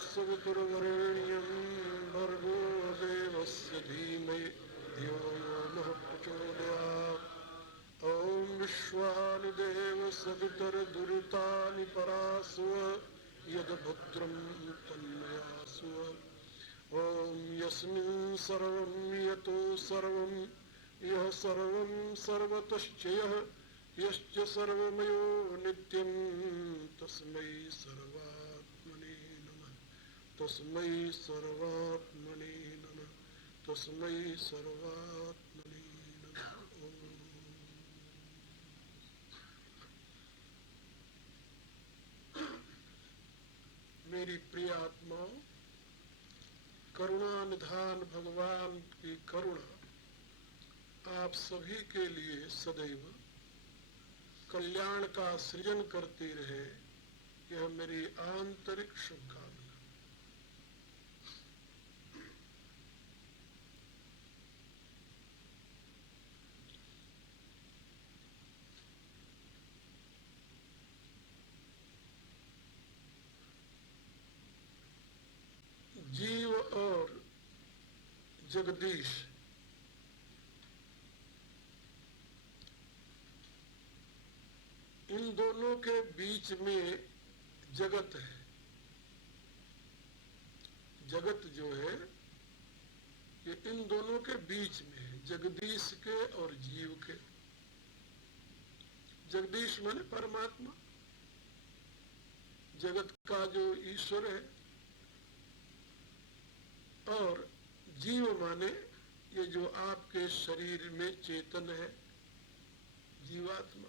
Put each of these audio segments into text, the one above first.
तत्सवितुर्वरेण्यं भर्गो देवस्य धीमहि धियो यो नः प्रचोदयात्। ॐ विश्वानुदेव सवितर्दुरितानि परासुव यद्भद्रं तन्मयासुव। ॐ यस्मिन् सर्वं यतो सर्वं यः सर्वं सर्वतश्च यः यश्च सर्वमयो नित्यं तस्मै सर्वात्मने नमः। तस्मै सर्वात्मने नमः। तस्मै सर्वात्मने नमः। मेरी प्रिय आत्माओं, करुणा निधान भगवान की करुणा आप सभी के लिए सदैव कल्याण का सृजन करती रहे, यह मेरी आंतरिक शुभकामना। जीव और जगदीश इन दोनों के बीच में जगत है। जगत जो है ये इन दोनों के बीच में है, जगदीश के और जीव के। जगदीश माने परमात्मा, जगत का जो ईश्वर है, और जीव माने ये जो आपके शरीर में चेतन है, जीवात्मा।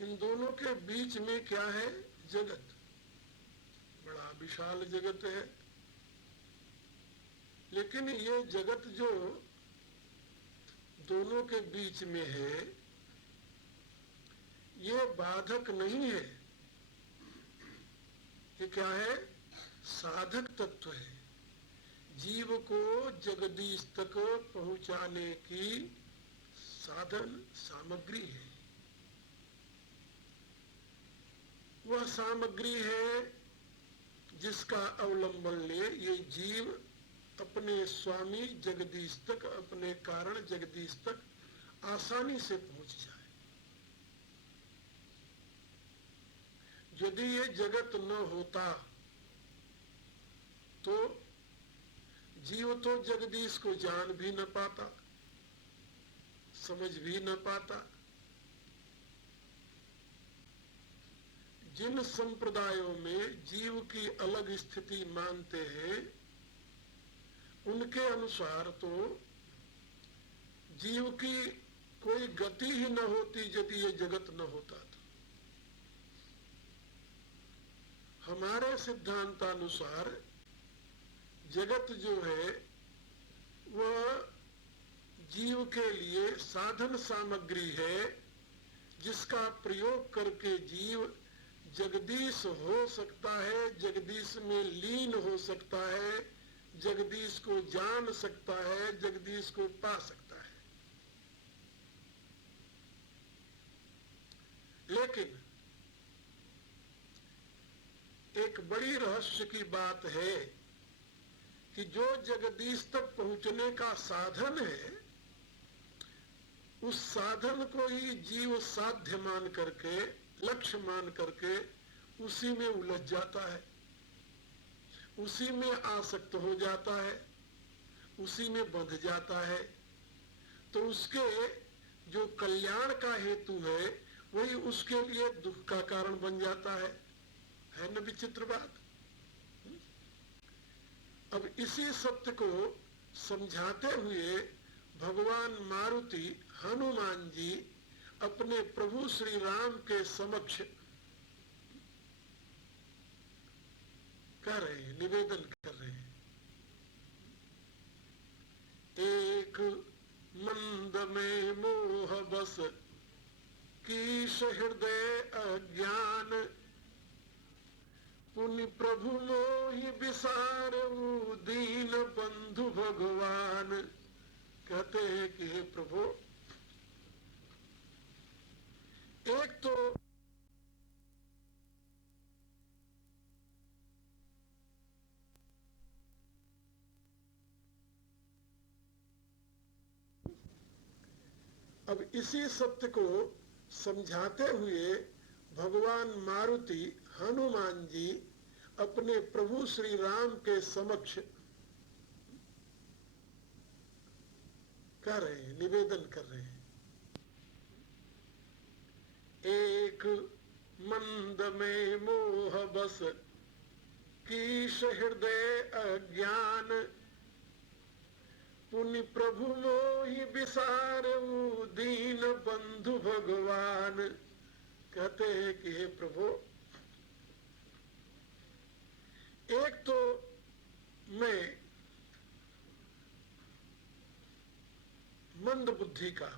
इन दोनों के बीच में क्या है? जगत। बड़ा विशाल जगत है। लेकिन ये जगत जो दोनों के बीच में है, ये बाधक नहीं है। ये क्या है? साधक तत्व है। जीव को जगदीश तक पहुंचाने की साधन सामग्री है। वह सामग्री है जिसका अवलंबन ले ये जीव अपने स्वामी जगदीश तक, अपने कारण जगदीश तक आसानी से पहुंच जाए। यदि ये जगत न होता तो जीव तो जगदीश को जान भी न पाता, समझ भी न पाता। जिन संप्रदायों में जीव की अलग स्थिति मानते हैं, उनके अनुसार तो जीव की कोई गति ही न होती यदि ये जगत न होता तो। हमारे सिद्धांतानुसार जगत जो है वह जीव के लिए साधन सामग्री है, जिसका प्रयोग करके जीव जगदीश हो सकता है, जगदीश में लीन हो सकता है, जगदीश को जान सकता है, जगदीश को पा सकता है। लेकिन एक बड़ी रहस्य की बात है कि जो जगदीश तक पहुंचने का साधन है, उस साधन को ही जीव साध्य मान करके, लक्ष्य मान करके उसी में उलझ जाता है, उसी में आसक्त हो जाता है, उसी में बंध जाता है। तो उसके जो कल्याण का हेतु है वही उसके लिए दुख का कारण बन जाता है न विचित्र बात? अब इसी सत्य को समझाते हुए भगवान मारुति हनुमान जी अपने प्रभु श्री राम के समक्ष कह रहे हैं, निवेदन कर रहे हैं। एक मंद में मोह बस कीश हृदय अज्ञान, पुनि प्रभु मोहि विसारऊ दीन बंधु भगवान। कहते हैं कि हे प्रभु, एक तो अब इसी सत्य को समझाते हुए भगवान मारुति हनुमान जी अपने प्रभु श्री राम के समक्ष कर रहे हैं, निवेदन कर रहे हैं। एक मंद में मोह बस कीश हृदय अज्ञान, पुनि प्रभु मोहि विसारऊ दीन बंधु भगवान। कहते हैं कि हे प्रभु, एक तो मैं मंद बुद्धि का,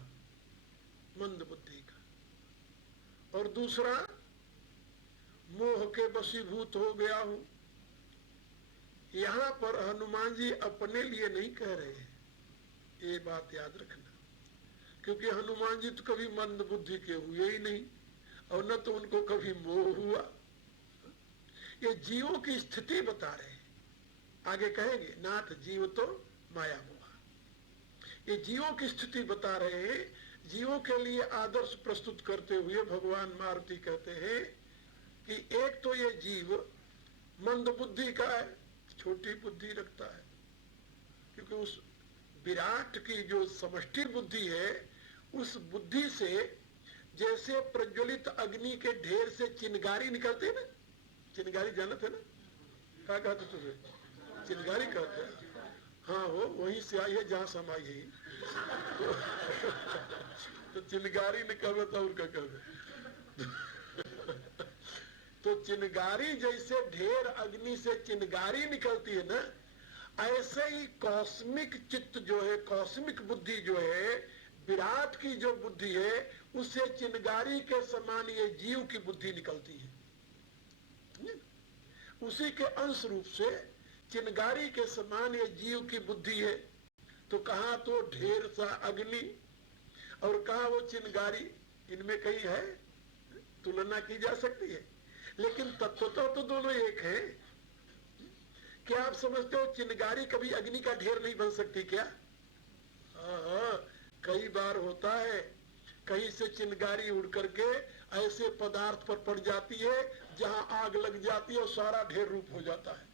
और दूसरा मोह के वशीभूत हो गया हूं। यहां पर हनुमान जी अपने लिए नहीं कह रहे हैं, ये बात याद रखना, क्योंकि हनुमान जी तो कभी मंद बुद्धि के हुए ही नहीं और न तो उनको कभी मोह हुआ। ये जीवों की स्थिति बता रहे हैं। आगे कहेंगे नाथ जीव तो माया मोह, ये जीवों की स्थिति बता रहे हैं। जीवों के लिए आदर्श प्रस्तुत करते हुए भगवान मारुति कहते हैं कि एक तो ये जीव मंद बुद्धि का है, छोटी बुद्धि रखता है, क्योंकि उस विराट की जो समष्टि बुद्धि है, उस बुद्धि से जैसे प्रज्वलित अग्नि के ढेर से चिनगारी निकलते है ना, चिनगारी जानते है ना, क्या कहते तुझे? चिनगारी कहते हैं। हाँ, वो वहीं से आई है जहां समाई है। तो चिनगारी निकलवे तो और क्या कहवे। तो चिनगारी जैसे ढेर अग्नि से चिनगारी निकलती है ना, ऐसे ही कॉस्मिक चित्त जो है, कॉस्मिक बुद्धि जो है, विराट की जो बुद्धि है, उससे चिनगारी के समान ये जीव की बुद्धि निकलती है। उसी के अंश रूप से चिनगारी के समान ये जीव की बुद्धि है। तो कहा तो ढेर सा अग्नि और कहा वो चिनगारी, इनमें कहीं है तुलना की जा सकती है, लेकिन तत्वतः तो दोनों एक है। क्या आप समझते हो चिनगारी कभी अग्नि का ढेर नहीं बन सकती क्या? कई बार होता है, कहीं से चिनगारी उड़ करके ऐसे पदार्थ पर पड़ जाती है जहां आग लग जाती है और सारा ढेर रूप हो जाता है।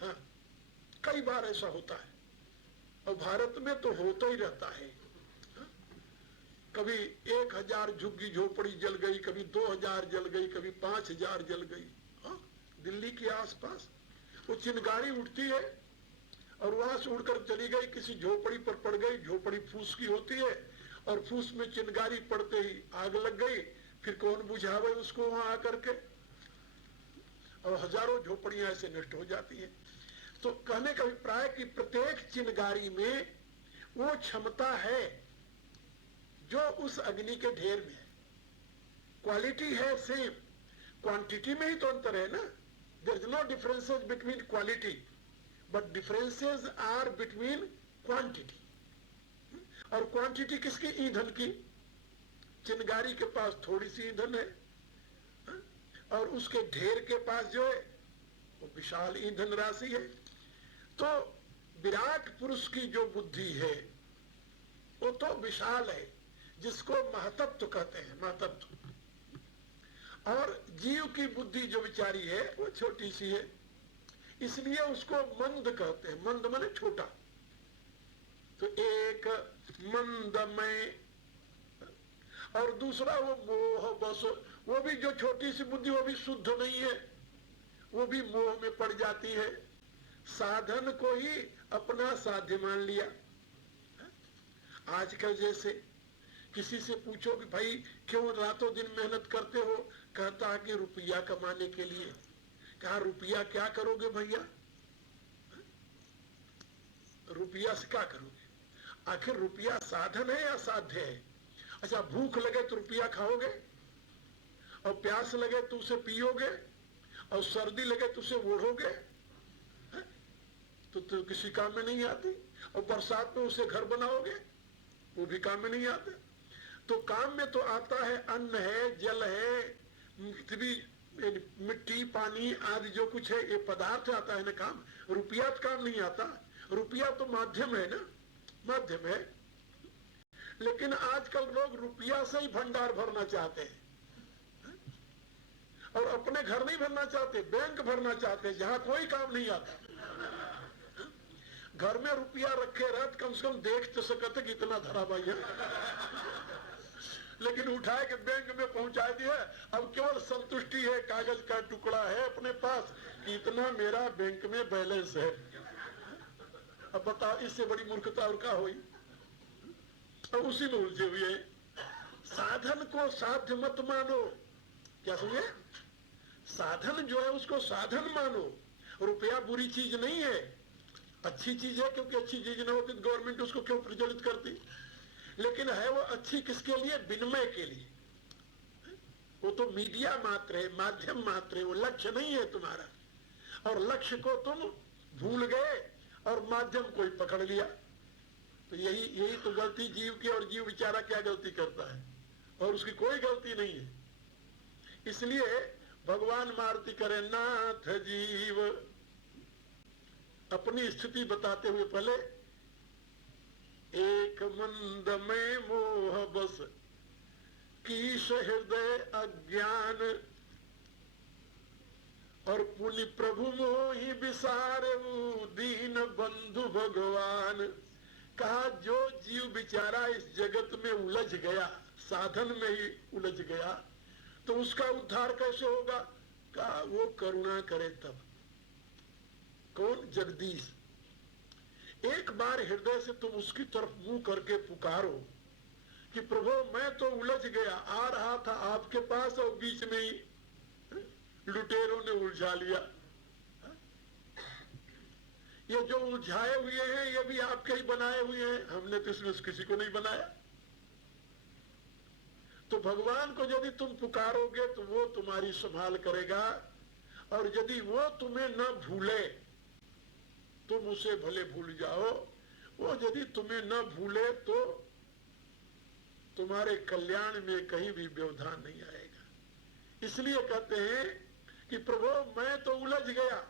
हाँ, कई बार ऐसा होता है और भारत में तो होता ही रहता है। कभी 1000 झुग्गी झोपड़ी जल गई, कभी 2000 जल गई, कभी 5000 जल गई। दिल्ली के आसपास वो चिनगारी उठती है और वहां से उड़कर चली गई, किसी झोपड़ी पर पड़ गई, झोपड़ी फूस की होती है और फूस में चिनगारी पड़ते ही आग लग गई, फिर कौन बुझावे उसको वहां आकर के, और हजारों झोपड़ियां ऐसे नष्ट हो जाती है। तो कहने का अभिप्राय कि प्रत्येक चिनगारी में वो क्षमता है जो उस अग्नि के ढेर में है। क्वालिटी है सेम, क्वांटिटी में ही तो अंतर है ना। There is no differences between quality, but differences are between quantity. और क्वांटिटी किसकी? ईंधन की। चिनगारी के पास थोड़ी सी ईंधन है और उसके ढेर के पास जो है वो विशाल ईंधन राशि है। तो विराट पुरुष की जो बुद्धि है वो तो विशाल है, जिसको महतत्व कहते हैं, महतत्व। और जीव की बुद्धि जो विचारी है वो छोटी सी है, इसलिए उसको मंद कहते हैं। मंद माने छोटा। तो एक मंदमय और दूसरा वो मोह बस, वो भी जो छोटी सी बुद्धि वो भी शुद्ध नहीं है, वो भी मोह में पड़ जाती है। साधन को ही अपना साध्य मान लिया। आजकल जैसे किसी से पूछो कि भाई क्यों रातों दिन मेहनत करते हो, कहता है कि रुपया कमाने के लिए। कहा रुपया क्या करोगे भैया? रुपया से क्या करोगे? आखिर रुपया साधन है या साध्य है? अच्छा, भूख लगे तो रुपया खाओगे, और प्यास लगे तो उसे पियोगे, और सर्दी लगे तो उसे ओढ़ोगे, तो किसी काम में नहीं आती। और बरसात में उसे घर बनाओगे, वो भी काम में नहीं आते। तो काम में तो आता है अन्न है, जल है, मिट्टी, पानी आदि जो कुछ है, ये पदार्थ आता है ना काम। रुपया तो काम नहीं आता। रुपया तो माध्यम है ना, माध्यम है। लेकिन आजकल लोग रुपया से ही भंडार भरना चाहते हैं और अपने घर नहीं भरना चाहते, बैंक भरना चाहते, जहां कोई काम नहीं आता। घर में रुपया रखे रहत, कम से कम देख तो सकते कि इतना धरा भैया, लेकिन उठाए के बैंक में पहुंचा दिया। अब केवल संतुष्टि है, कागज का टुकड़ा है अपने पास कि इतना मेरा बैंक में बैलेंस है। अब बताओ, इससे बड़ी मूर्खता और क्या हुई? अब उसी में उलझे हुए। साधन को साध्य मत मानो। क्या समझे? साधन जो है उसको साधन मानो। रुपया बुरी चीज नहीं है, अच्छी चीज है, क्योंकि अच्छी चीज ना होती तो गवर्नमेंट उसको क्यों प्रज्वलित करती? लेकिन है वो अच्छी किसके लिए? विनिमय के लिए। वो तो मीडिया मात्र है, माध्यम मात्र है, वो लक्ष्य नहीं है तुम्हारा। और लक्ष्य को तुम भूल गए और माध्यम को ही पकड़ लिया। तो यही तो गलती जीव की। और जीव बेचारा क्या गलती करता है? और उसकी कोई गलती नहीं है। इसलिए भगवान मारुति करे, नाथ जीव अपनी स्थिति बताते हुए पहले, एक मंद में मोह बस कीश हृदय अज्ञान, और पुनि प्रभु मोहि विसारे दीन बंधु भगवान। कहा जो जीव बेचारा इस जगत में उलझ गया, साधन में ही उलझ गया, तो उसका उद्धार कैसे होगा? कहा वो करुणा करे तब। कौन? जगदीश। एक बार हृदय से तुम उसकी तरफ मुंह करके पुकारो कि प्रभु मैं तो उलझ गया, आ रहा था आपके पास और बीच में ही लुटेरों ने उलझा लिया। ये जो उलझाए हुए हैं ये भी आपके ही बनाए हुए हैं, हमने तो इसमें किसी को नहीं बनाया। तो भगवान को यदि तुम पुकारोगे तो वो तुम्हारी संभाल करेगा। और यदि वो तुम्हें न भूले, तुम उसे भले भूल जाओ, वो यदि तुम्हें न भूले तो तुम्हारे कल्याण में कहीं भी व्यवधान नहीं आएगा। इसलिए कहते हैं कि प्रभु मैं तो उलझ गया,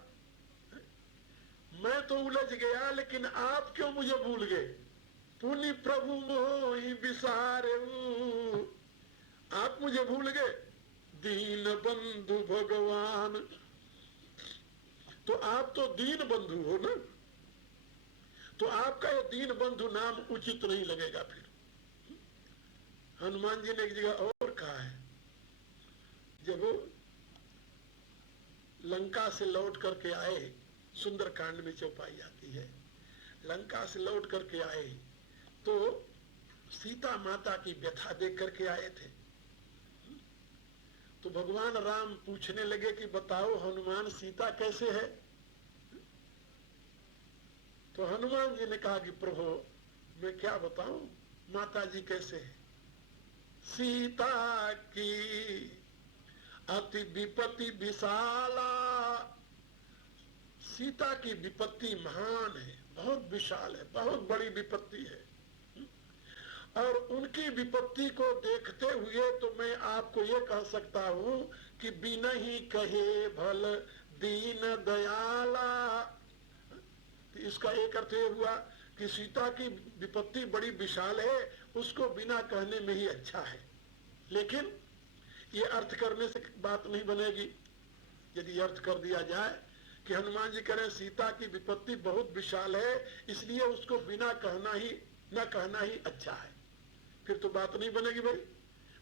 मैं तो उलझ गया, लेकिन आप क्यों मुझे भूल गए? पुनि प्रभु मोहि विसारे, आप मुझे भूल गए। दीन बंधु भगवान, तो आप तो दीन बंधु हो ना, तो आपका ये दीन बंधु नाम उचित नहीं लगेगा। फिर हनुमान जी ने एक जगह और कहा है, जब वो लंका से लौट करके आए, सुंदर कांड में चौपाई आती है, लंका से लौट करके आए तो सीता माता की व्यथा देख करके आए थे। तो भगवान राम पूछने लगे कि बताओ हनुमान सीता कैसे है? तो हनुमान जी ने कहा कि प्रभु मैं क्या बताऊं, माता जी कैसे है? सीता की अति विपत्ति विशाला, सीता की विपत्ति महान है, बहुत विशाल है, बहुत बड़ी विपत्ति है। और उनकी विपत्ति को देखते हुए तो मैं आपको ये कह सकता हूं कि बिना ही कहे भल दीन दयाला। तो इसका एक अर्थ ये हुआ कि सीता की विपत्ति बड़ी विशाल है, उसको बिना कहने में ही अच्छा है। लेकिन ये अर्थ करने से बात नहीं बनेगी। यदि अर्थ कर दिया जाए कि हनुमान जी कह रहे हैं सीता की विपत्ति बहुत विशाल है, इसलिए उसको बिना कहना ही न कहना ही अच्छा है, फिर तो बात नहीं बनेगी। भाई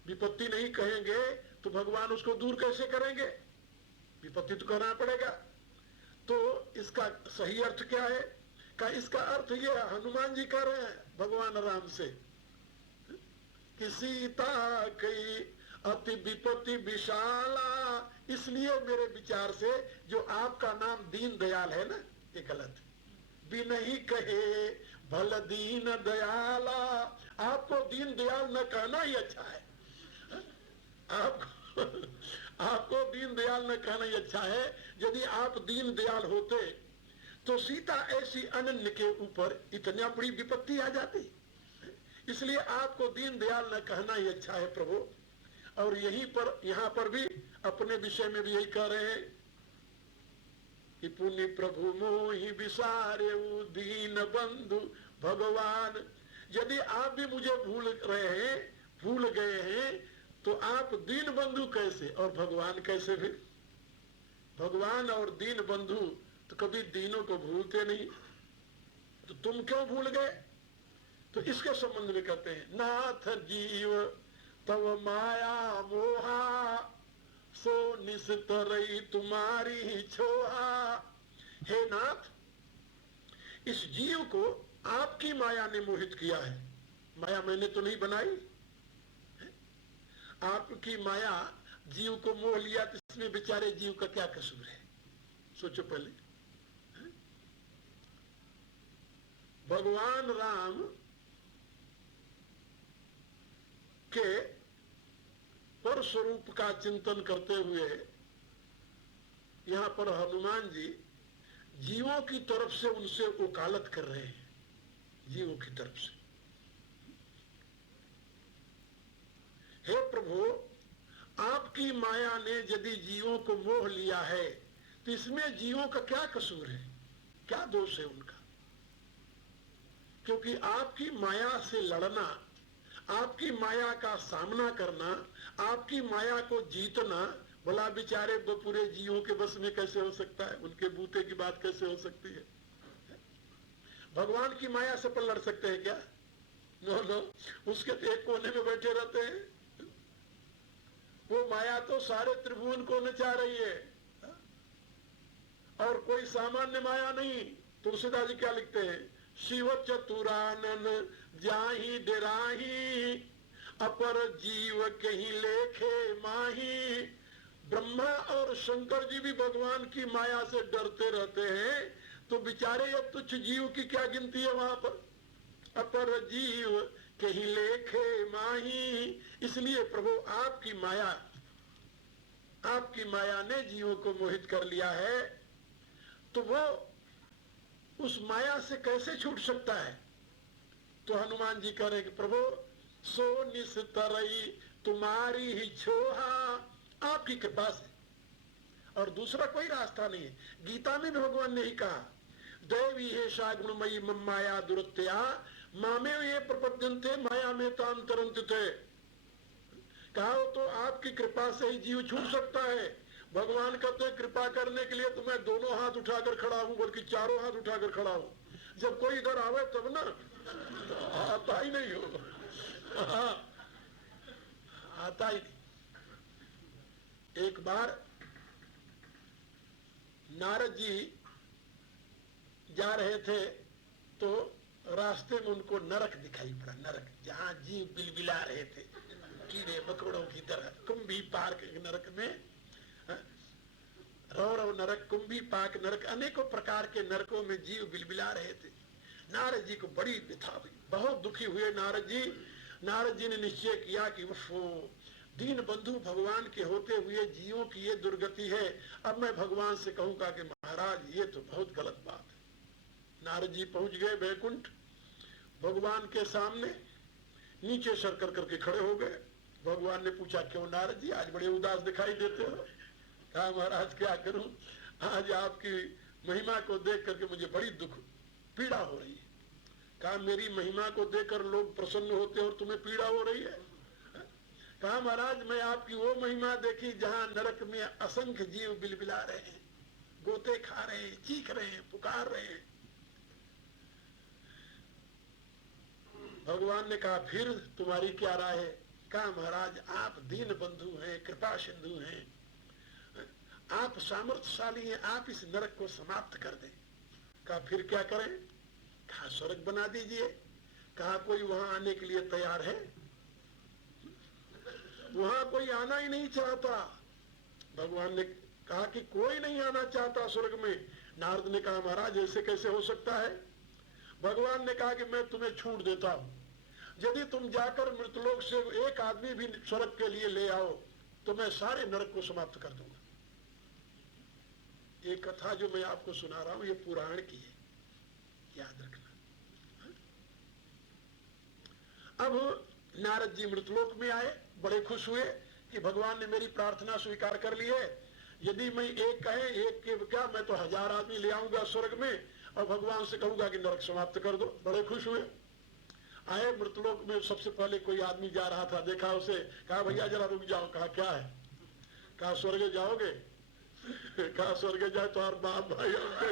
विपत्ति नहीं कहेंगे तो भगवान उसको दूर कैसे करेंगे? विपत्ति तो कहना पड़ेगा। तो इसका सही अर्थ क्या है? का इसका अर्थ ये हनुमान जी कह रहे हैं भगवान राम से कि सीता की अति विपत्ति विशाला, इसलिए मेरे विचार से जो आपका नाम दीन दयाल है ना, ये गलत है। बिन ही कहे भल दीन दयाला, आपको दीन दयाल न कहना ही अच्छा है। आपको दीन दयाल न कहना ही अच्छा है। यदि आप दीन दयाल होते तो सीता ऐसी अनन्य के ऊपर इतना बड़ी विपत्ति आ जाती। इसलिए आपको दीन दयाल न कहना ही अच्छा है प्रभु। और यहीं पर यहाँ पर भी अपने विषय में भी यही कह रहे हैं कि पुण्य प्रभु मोहि विसारे दीन बंधु भगवान। यदि आप भी मुझे भूल रहे हैं, भूल गए हैं, तो आप दीन बंधु कैसे और भगवान कैसे? फिर भगवान और दीन बंधु तो कभी दीनों को भूलते नहीं, तो तुम क्यों भूल गए? तो इसके संबंध में कहते हैं, नाथ जीव तव माया मोहा, सो निस्तरई तुम्हारी छोहा। हे नाथ, इस जीव को आपकी माया ने मोहित किया है। माया मैंने तो नहीं बनाई है? आपकी माया जीव को मोह लिया, तो इसमें बेचारे जीव का क्या कसूर है? सोचो पहले। है? भगवान राम के पर स्वरूप का चिंतन करते हुए यहां पर हनुमान जी जीवों की तरफ से उनसे वकालत कर रहे हैं, जीवों की तरफ से। हे प्रभु, आपकी माया ने यदि जीवों को मोह लिया है, तो इसमें जीवों का क्या कसूर है, क्या दोष है उनका? क्योंकि आपकी माया से लड़ना, आपकी माया का सामना करना, आपकी माया को जीतना, भला बेचारे पूरे जीवों के बस में कैसे हो सकता है? उनके बूते की बात कैसे हो सकती है? भगवान की माया से पर लड़ सकते हैं क्या? नो नो, उसके एक कोने में बैठे रहते हैं। वो माया तो सारे त्रिभुवन को नचा रही है, और कोई सामान्य माया नहीं। तुलसीदास जी क्या लिखते हैं? शिव चतुरानन जाहि डेराही, अपर जीव कहीं लेखे माही। ब्रह्मा और शंकर जी भी भगवान की माया से डरते रहते हैं, तो बेचारे ये तुच्छ जीव की क्या गिनती है वहां पर? अपर जीव कहीं लेखे माही। इसलिए प्रभु आपकी माया ने जीवों को मोहित कर लिया है, तो वो उस माया से कैसे छूट सकता है? तो हनुमान जी कह रहे कि प्रभु, सो निस्तरई तुम्हारी ही छोहा, आपकी कृपा से, और दूसरा कोई रास्ता नहीं है। गीता में भी भगवान ने ही कहा, दैवी हे सा गुणमयी मम माया दुरत्या, मामे ये प्रपद्यन्ते माया में तांतरंत थे। कहा तो आपकी कृपा से ही जीव छूट सकता है। भगवान कहते हैं कृपा करने के लिए तो मैं दोनों हाथ उठाकर खड़ा हूं, बल्कि चारों हाथ उठाकर खड़ा हूं। जब कोई इधर आवे तब ना, आता ही नहीं हो, आता ही नहीं। एक बार नारद जी जा रहे थे, तो रास्ते में उनको नरक दिखाई पड़ा। नरक, जहां जीव बिलबिला रहे थे कीड़े मकोड़ों की तरह। कुंभी पार्क नरक में, रौरव नरक, कुंभी पाक नरक, अनेकों प्रकार के नरकों में जीव बिलबिला रहे थे। नारद जी को बड़ी व्यथा हुई, बहुत दुखी हुए नारद जी। नारद जी ने निश्चय किया कि वो दीन बंधु भगवान के होते हुए जीवों की ये दुर्गति है। अब मैं भगवान से कहूंगा कि महाराज ये तो बहुत गलत बात है। नारद जी पहुंच गए बैकुंठ, भगवान के सामने नीचे सर कर करके खड़े हो गए। भगवान ने पूछा, क्यों नारद जी आज बड़े उदास दिखाई देते हो? कहा महाराज क्या करूं, आज आपकी महिमा को देख करके मुझे बड़ी दुख पीड़ा हो रही है। कहा मेरी महिमा को देखकर लोग प्रसन्न होते और तुम्हें पीड़ा हो रही है? कहा महाराज मैं आपकी वो महिमा देखी जहां नरक में असंख्य जीव बिलबिला रहे हैं, गोते खा रहे हैं, चीख रहे हैं, पुकार रहे हैं। भगवान ने कहा फिर तुम्हारी क्या राय है? कहा महाराज आप दीन बंधु हैं, कृपा सिंधु हैं, आप सामर्थ्यशाली हैं, आप इस नरक को समाप्त कर दें। कहा फिर क्या करें? कहा स्वर्ग बना दीजिए। कहा कोई वहां आने के लिए तैयार है? वहां कोई आना ही नहीं चाहता। भगवान ने कहा कि कोई नहीं आना चाहता स्वर्ग में। नारद ने कहा महाराज ऐसे कैसे हो सकता है? भगवान ने कहा कि मैं तुम्हें छूट देता हूं, यदि तुम जाकर मृतलोक से एक आदमी भी स्वर्ग के लिए ले आओ तो मैं सारे नरक को समाप्त कर दूंगा। ये कथा जो मैं आपको सुना रहा हूं ये पुराण की है, याद रखना। अब नारद जी मृतलोक में आए, बड़े खुश हुए कि भगवान ने मेरी प्रार्थना स्वीकार कर ली है। यदि मैं एक कहे, एक के क्या, मैं तो 1000 आदमी ले आऊंगा स्वर्ग में और भगवान से कहूंगा कि नरक समाप्त कर दो। बड़े खुश हुए। आए मृतलोक में, सबसे पहले कोई आदमी जा रहा था, देखा उसे, कहा भैया जरा रुक जाओ। कहा क्या है? कहा स्वर्ग जाओगे? कहा स्वर्ग जाए तो और बाप भाई होंगे।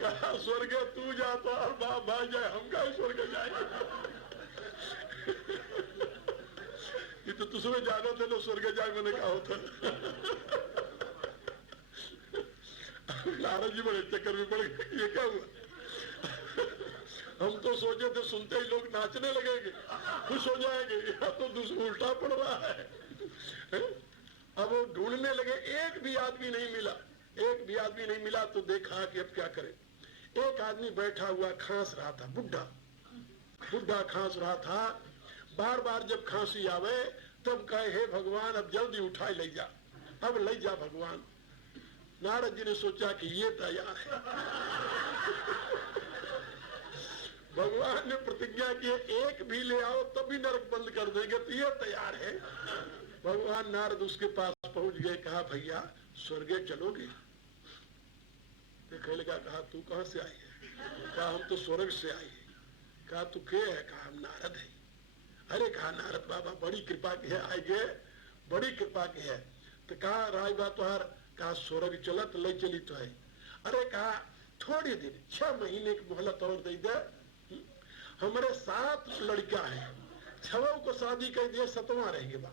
कहा स्वर्ग तू जा तो और बाप भाई जाए, हम कहा स्वर्ग जाए। ये तो तुझमें जाना थे ना स्वर्ग जाए, मैंने कहा होता। नारद जी बड़े चक्कर में पड़ गए, ये क्या हुआ? हम तो सोचे थे सुनते ही लोग नाचने लगेंगे, खुश हो जाएंगे, या तो उल्टा पड़ रहा है। अब वो ढूंढने लगे, एक भी आदमी नहीं मिला, एक भी आदमी नहीं मिला। तो देखा कि अब क्या करें। एक आदमी बैठा हुआ खांस रहा था, बुढ़ा खांस रहा था। बार बार जब खांसी आवे तब कहे हे भगवान अब जल्दी उठाए ले जा, अब ले जा भगवान। नारद जी ने सोचा कि ये तैयार है। भगवान ने प्रतिज्ञा की एक भी ले आओ तब भी नरक बंद कर देंगे, तो ये तैयार है। भगवान नारद उसके पास पहुंच गए, कहा भैया स्वर्ग चलोगे? देखने लगा, कहा तू कहां से आई है? कहा हम तो स्वर्ग से आई है। कहा तू के है? कहा हम नारद है। अरे कहा नारद बाबा बड़ी कृपा की है, आएगे बड़ी कृपा की है। तो कहा राय बात तुहार? कहा स्वर्ग चलत ले चली तो है। अरे कहा थोड़ी दिन 6 महीने की मोहलत और दे दे, हमारे 7 लड़का है, 6 को शादी कर दिए, 7वां रहेंगे बा।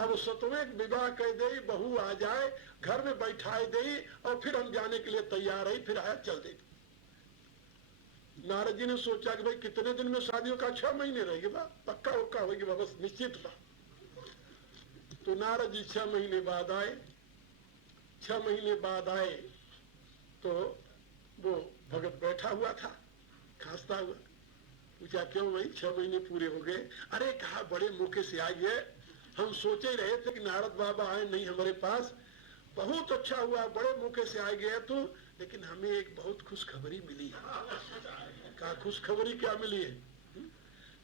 अब 7वें विवाह कर दे, बहू आ जाए, घर में बैठाए दे, और फिर हम जाने के लिए तैयार है, फिर आया चल दे। नारद जी ने सोचा कि भाई कितने दिन में शादियों का? 6 महीने रहेगी बा, पक्का उक्का होगी बा, बस निश्चित बा। तो नारद जी 6 महीने बाद आए। 6 महीने बाद आए तो वो भगत बैठा हुआ था खांसता हुआ। पूछा क्यों भाई 6 महीने पूरे हो गए? अरे कहा बड़े मौके से आइए, हम सोचे ही रहे थे कि नारद बाबा आए नहीं हमारे पास, बहुत अच्छा हुआ, बड़े मौके से आ गए तो, लेकिन हमें एक बहुत खुशखबरी मिली है। कहा खुशखबरी क्या मिली है?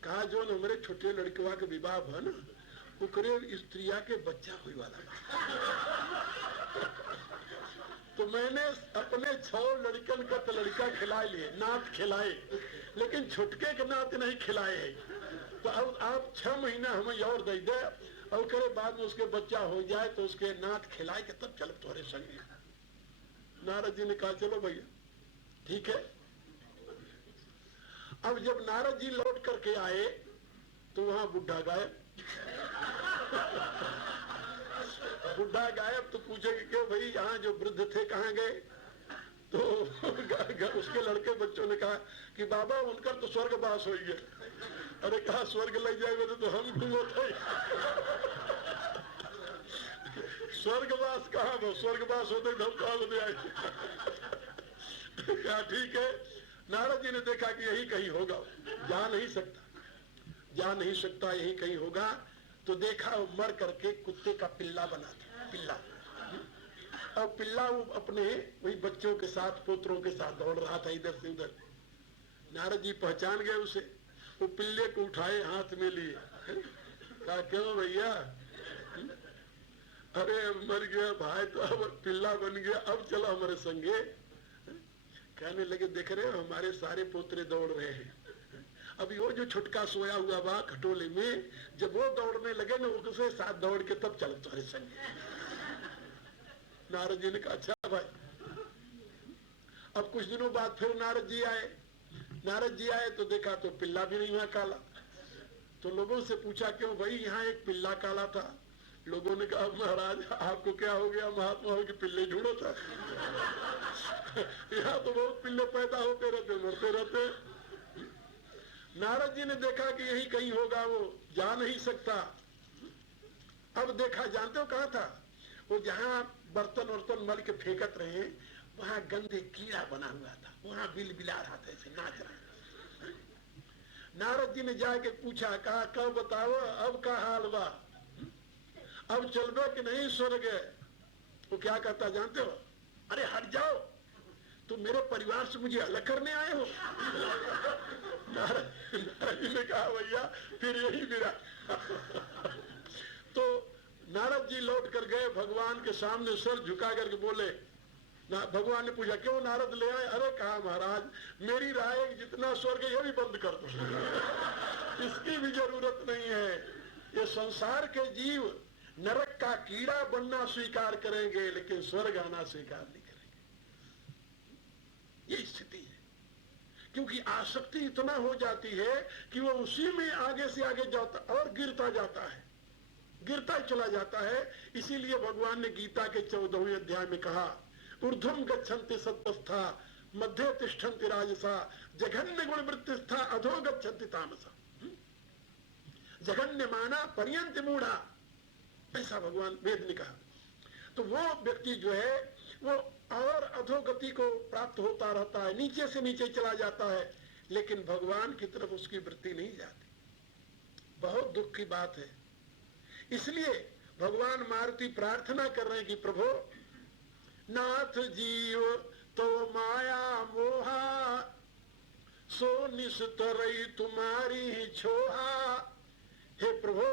कहा जो हमारे छोटे लड़कवा के विवाह हुआ ना, उकरे स्त्रिया के बच्चा हुई वाला। तो मैंने अपने 6 लड़कन का तो लड़का खिला लिए, नात खिलाए, लेकिन छुटके के नात नहीं खिलाए। तो अब आप 6 महीना हमें और दे दे, और करे बाद में उसके बच्चा हो जाए तो उसके नात खिलाए के तब चलो तुम्हारे संग। नारद जी ने कहा चलो भैया ठीक है। अब जब नारद जी लौट करके आए तो वहां बुढ़ा गायब। बुढ़ा गायब तो पूछेगा क्यों भाई यहाँ जो वृद्ध थे कहाँ गए? तो उसके लड़के बच्चों ने कहा कि बाबा उनका तो स्वर्गवास हो गया। अरे कहा स्वर्ग लग जाएगा तो हम घूमो थे। स्वर्गवास कहाँ वो? स्वर्गवास होते हम कहा होते आए। क्या ठीक है। नारद जी ने देखा कि यही कहीं होगा, जा नहीं सकता, यही कहीं होगा। तो देखा वो मर करके कुत्ते का पिल्ला बना था, पिल्ला। और पिल्ला वो अपने वही बच्चों के साथ, पोतरों के साथ दौड़ रहा था इधर से उधर। नारद जी पहचान गए उसे, वो पिल्ले को उठाए हाथ में लिए। कहा क्यों भैया? अरे मर गया भाई तो अब पिल्ला बन गया, अब चलो हमारे संगे। कहने लगे देख रहे हो हमारे सारे पोतरे दौड़ रहे हैं, अभी वो जो छुटका सोया हुआ बा खटोले में, जब वो दौड़ने लगे ना उसके साथ दौड़ के तब चलो तुम्हारे संगे। नारद जी ने कहा अच्छा भाई। अब कुछ दिनों बाद फिर नारद जी आए तो देखा तो पिल्ला भी नहीं हुआ काला। तो लोगों से पूछा क्यों भाई यहाँ एक पिल्ला काला था? लोगों ने कहा महाराज आपको क्या हो गया, महात्मा हो कि पिल्ले ढूंढो था। यहाँ तो बहुत पिल्ले पैदा होते रहते, मरते रहते। नारद जी ने देखा कि यही कहीं होगा, वो जा नहीं सकता। अब देखा, जानते हो कहाँ था वो? जहाँ बर्तन वर्तन मल के फेंकत रहे वहां गंदे कीड़ा बना हुआ था, वहां बिल बिला रहा था, ऐसे नाच रहा। नारद जी ने जाके पूछा, कहा कब बताओ अब का हाल बा, अब चलबे कि नहीं स्वर्ग? वो क्या कहता जानते हो? अरे हट जाओ, तुम मेरे परिवार से मुझे अलग करने आए हो। नारद जी ने कहा भैया फिर यही मेरा। तो नारद जी लौट कर गए भगवान के सामने, सर झुका करके बोले ना भगवान ने पूछा क्यों नारद ले आए? अरे कहा महाराज, मेरी राय है जितना स्वर्ग है ये भी बंद कर दो, इसकी भी जरूरत नहीं है। ये संसार के जीव नरक का कीड़ा बनना स्वीकार करेंगे लेकिन स्वर्ग आना स्वीकार नहीं करेंगे। ये स्थिति है, क्योंकि आसक्ति इतना हो जाती है कि वो उसी में आगे से आगे जाता और गिरता जाता है, गिरता चला जाता है। इसीलिए भगवान ने गीता के 14वें अध्याय में कहा, ऊर्ध्वं गच्छन्ति सत्त्वस्था मध्ये तिष्ठन्ति राजसा जघन्य गुण वृत्तिस्था अधो गच्छन्ति तामसा। जघन्य माना पर्यंत मूढ़ा, ऐसा भगवान वेद ने कहा। तो वो व्यक्ति जो है वो और अधोगति को प्राप्त होता रहता है, नीचे से नीचे चला जाता है, लेकिन भगवान की तरफ उसकी वृत्ति नहीं जाती। बहुत दुख की बात है। इसलिए भगवान मारुति प्रार्थना कर रहे हैं कि प्रभु नाथ जीव तो माया मोहा सो निस्तरई तुम्हारी ही छोहा। हे प्रभु,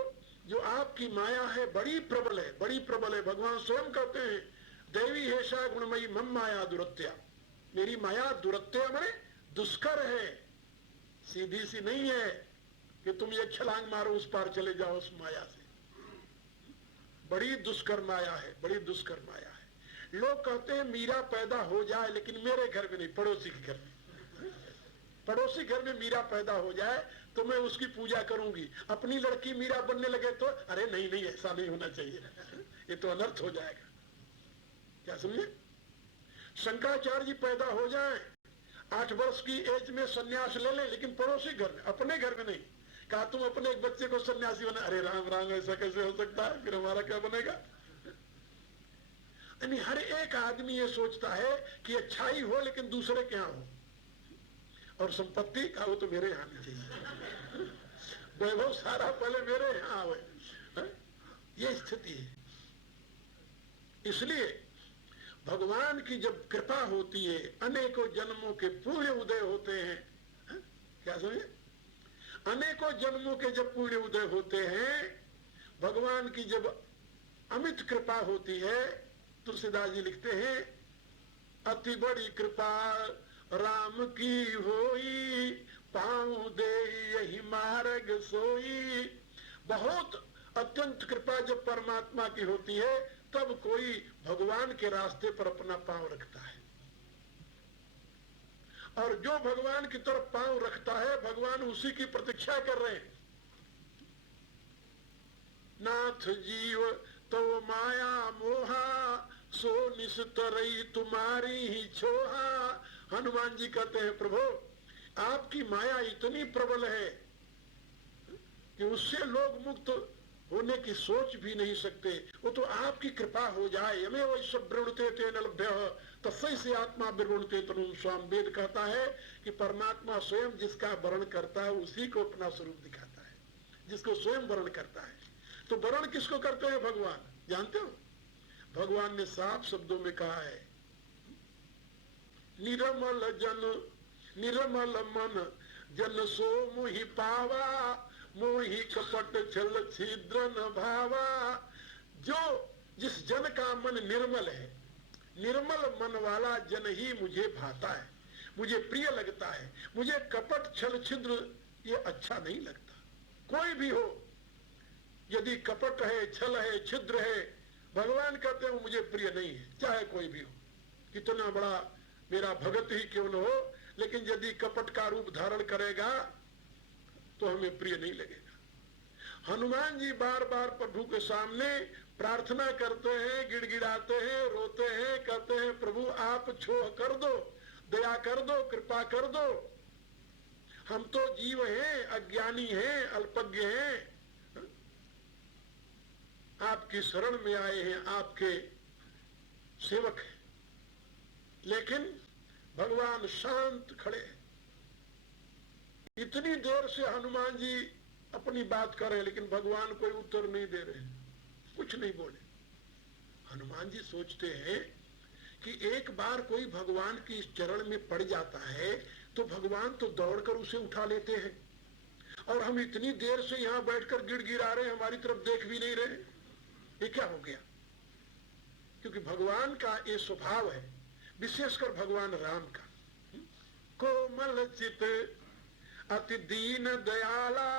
जो आपकी माया है बड़ी प्रबल है, बड़ी प्रबल है। भगवान स्वयं कहते हैं देवी हेषा गुणमयी मम माया दुरत्या। मेरी माया दुरत्या माने दुष्कर है, सीधी सी नहीं है कि तुम ये छलांग मारो उस पार चले जाओ उस माया से। बड़ी दुष्कर माया है, बड़ी दुष्कर माया है। लोग कहते हैं मीरा पैदा हो जाए, लेकिन मेरे घर में नहीं, पड़ोसी के घर में। पड़ोसी घर में मीरा पैदा हो जाए तो मैं उसकी पूजा करूंगी, अपनी लड़की मीरा बनने लगे तो अरे नहीं नहीं ऐसा नहीं होना चाहिए, ये तो अनर्थ हो जाएगा। क्या समझे? शंकराचार्य जी पैदा हो जाए, 8 वर्ष की एज में सन्यास ले ले, लेकिन पड़ोसी घर में, अपने घर में नहीं। कहा तुम अपने एक बच्चे को सन्यासी बना, अरे राम राम ऐसा कैसे हो सकता है, फिर हमारा क्या बनेगा? यानी हर एक आदमी ये सोचता है कि अच्छाई हो लेकिन दूसरे के यहाँ हो, और संपत्ति का वो तो मेरे यहाँ नहीं चाहिए, वैभव सारा पहले मेरे यहाँ आवे। ये स्थिति है। इसलिए भगवान की जब कृपा होती है, अनेकों जन्मों के पुण्य उदय होते हैं। क्या समझे? अनेकों जन्मों के जब पुण्य उदय होते हैं, भगवान की जब अमित कृपा होती है, तुलसीदास जी लिखते हैं अति बड़ी कृपा राम की होई पाँव दे यही मार्ग सोई। बहुत अत्यंत कृपा जब परमात्मा की होती है तब कोई भगवान के रास्ते पर अपना पांव रखता है, और जो भगवान की तरफ पांव रखता है भगवान उसी की प्रतीक्षा कर रहे हैं। नाथ जीव तो माया मोहा सो निस्तरई तुम्हारी ही छोहा। हनुमान जी कहते हैं प्रभु आपकी माया इतनी प्रबल है कि उससे लोग मुक्त होने की सोच भी नहीं सकते। वो तो आपकी कृपा हो जाए। यमे वैश्व ब्रवणते तेन लभ्य तस्मै से आत्मा ब्रवणते तनुम स्वाम। वेद कहता है कि परमात्मा स्वयं जिसका वर्ण करता है उसी को अपना स्वरूप दिखाता है, जिसको स्वयं वर्ण करता है। तो वर्ण किसको करते हैं? भगवान। जानते हो भगवान ने साफ शब्दों में कहा है निर्मल जन निर्मल मन जन सो मोहि पावा मोहि कपट छल छिद्र न भावा। जो जिस जन का मन निर्मल है, निर्मल मन वाला जन ही मुझे भाता है, मुझे प्रिय लगता है। मुझे कपट छल छिद्र ये अच्छा नहीं लगता। कोई भी हो, यदि कपट है, छल है, छिद्र है, भगवान कहते हैं मुझे प्रिय नहीं है। चाहे कोई भी हो, कितना बड़ा मेरा भगत ही क्यों न हो, लेकिन यदि कपट का रूप धारण करेगा तो हमें प्रिय नहीं लगेगा। हनुमान जी बार बार प्रभु के सामने प्रार्थना करते हैं, गिड़गिड़ाते हैं, रोते हैं, कहते हैं प्रभु आप छोह कर दो, दया कर दो, कृपा कर दो। हम तो जीव हैं, अज्ञानी हैं, अल्पज्ञ हैं, आपकी शरण में आए हैं, आपके सेवक हैं। लेकिन भगवान शांत खड़े। इतनी देर से हनुमान जी अपनी बात कर रहे, लेकिन भगवान कोई उत्तर नहीं दे रहे, कुछ नहीं बोले। हनुमान जी सोचते हैं कि एक बार कोई भगवान की चरण में पड़ जाता है तो भगवान तो दौड़कर उसे उठा लेते हैं, और हम इतनी देर से यहाँ बैठकर गिड़गिड़ा रहे, हमारी तरफ देख भी नहीं रहे। ये क्या हो गया? क्योंकि भगवान का ये स्वभाव है, विशेषकर भगवान राम का। कोमल चित अति दीन दयाला,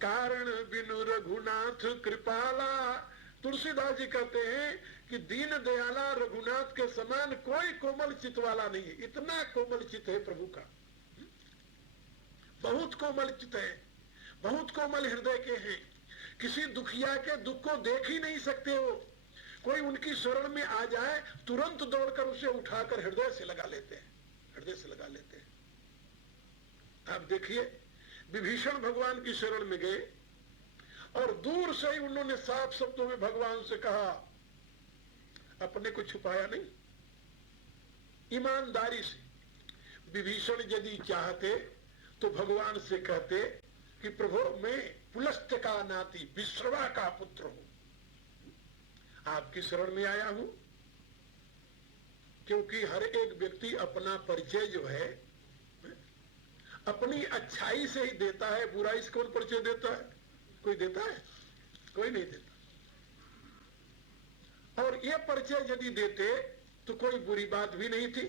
कारण बिनु रघुनाथ कृपाला। तुलसीदास जी कहते हैं कि दीन दयाला रघुनाथ के समान कोई कोमल चित वाला नहीं है। इतना कोमल चित है प्रभु का, बहुत कोमल चित है, बहुत कोमल हृदय के हैं। किसी दुखिया के दुख को देख ही नहीं सकते हो। कोई उनकी शरण में आ जाए तुरंत दौड़कर उसे उठाकर हृदय से लगा लेते हैं, हृदय से लगा लेते हैं। आप देखिए, विभीषण भगवान की शरण में गए और दूर से ही उन्होंने साफ शब्दों में भगवान से कहा, अपने को छुपाया नहीं, ईमानदारी से। विभीषण यदि चाहते तो भगवान से कहते कि प्रभु मैं पुलस्त्य का नाती विश्रवा का पुत्र हूं, आपकी शरण में आया हूं। क्योंकि हर एक व्यक्ति अपना परिचय जो है अपनी अच्छाई से ही देता है, बुराई से कौन परिचय देता है? कोई देता है? कोई नहीं देता। और ये परिचय यदि देते तो कोई बुरी बात भी नहीं थी,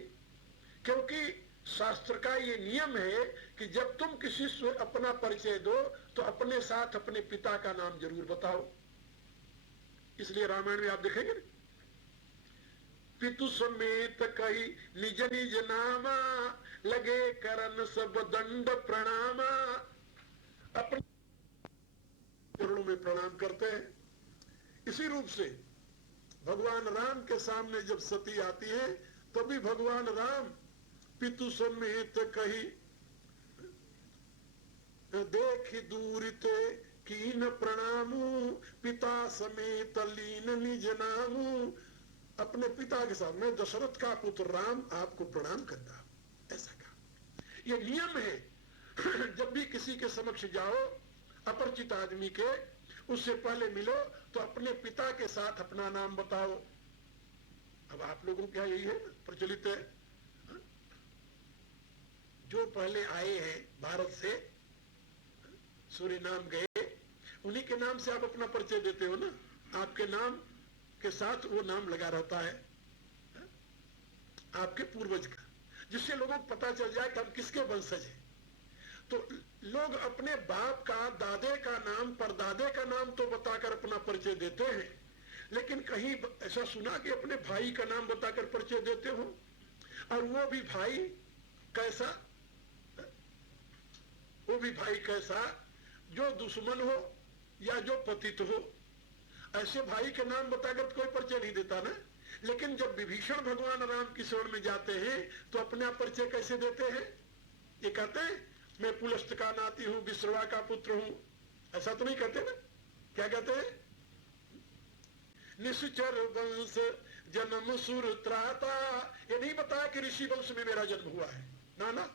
क्योंकि शास्त्र का ये नियम है कि जब तुम किसी से अपना परिचय दो तो अपने साथ अपने पिता का नाम जरूर बताओ। इसलिए रामायण में आप देखेंगे ना, पितु समेत कही निज निज नामा, लगे करन सब दंड प्रणामा। अपने चरणों में प्रणाम करते हैं। इसी रूप से भगवान राम के सामने जब सती आती है तभी भगवान राम पितु समेत कही देख दूरिते कीन प्रणामू, पिता समेत लीन निज नामू। अपने पिता के सामने दशरथ का पुत्र राम आपको प्रणाम करता, ऐसा कहा। ये नियम है, जब भी किसी के समक्ष जाओ अपरिचित आदमी के, उससे पहले मिलो तो अपने पिता के साथ अपना नाम बताओ। अब आप लोगों क्या यही है, प्रचलित है। जो पहले आए हैं भारत से, सूरीनाम गए, उन्हीं के नाम से आप अपना परिचय देते हो ना। आपके नाम के साथ वो नाम लगा रहता है आपके पूर्वज का, जिससे लोगों को पता चल जाए कि हम किसके वंशज हैं। तो लोग अपने बाप का, दादे का नाम, परदादे का नाम तो बताकर अपना परिचय देते हैं, लेकिन कहीं ऐसा सुना कि अपने भाई का नाम बताकर परिचय देते हो, और वो भी भाई कैसा, वो भी भाई कैसा जो दुश्मन हो या जो पतित हो। ऐसे भाई के नाम बताकर कोई परिचय नहीं देता ना। लेकिन जब विभीषण भगवान राम की शरण में जाते हैं तो अपना परिचय कैसे देते हैं? ये कहते हैं मैं पुलस्त का नाती हूं, विश्रवा का पुत्र हूं, ऐसा तो नहीं कहते ना। क्या कहते हैं? निश्चर वंश जन्म सुर त्राता। ये नहीं बताया कि ऋषि वंश में मेरा जन्म हुआ है, ना ना।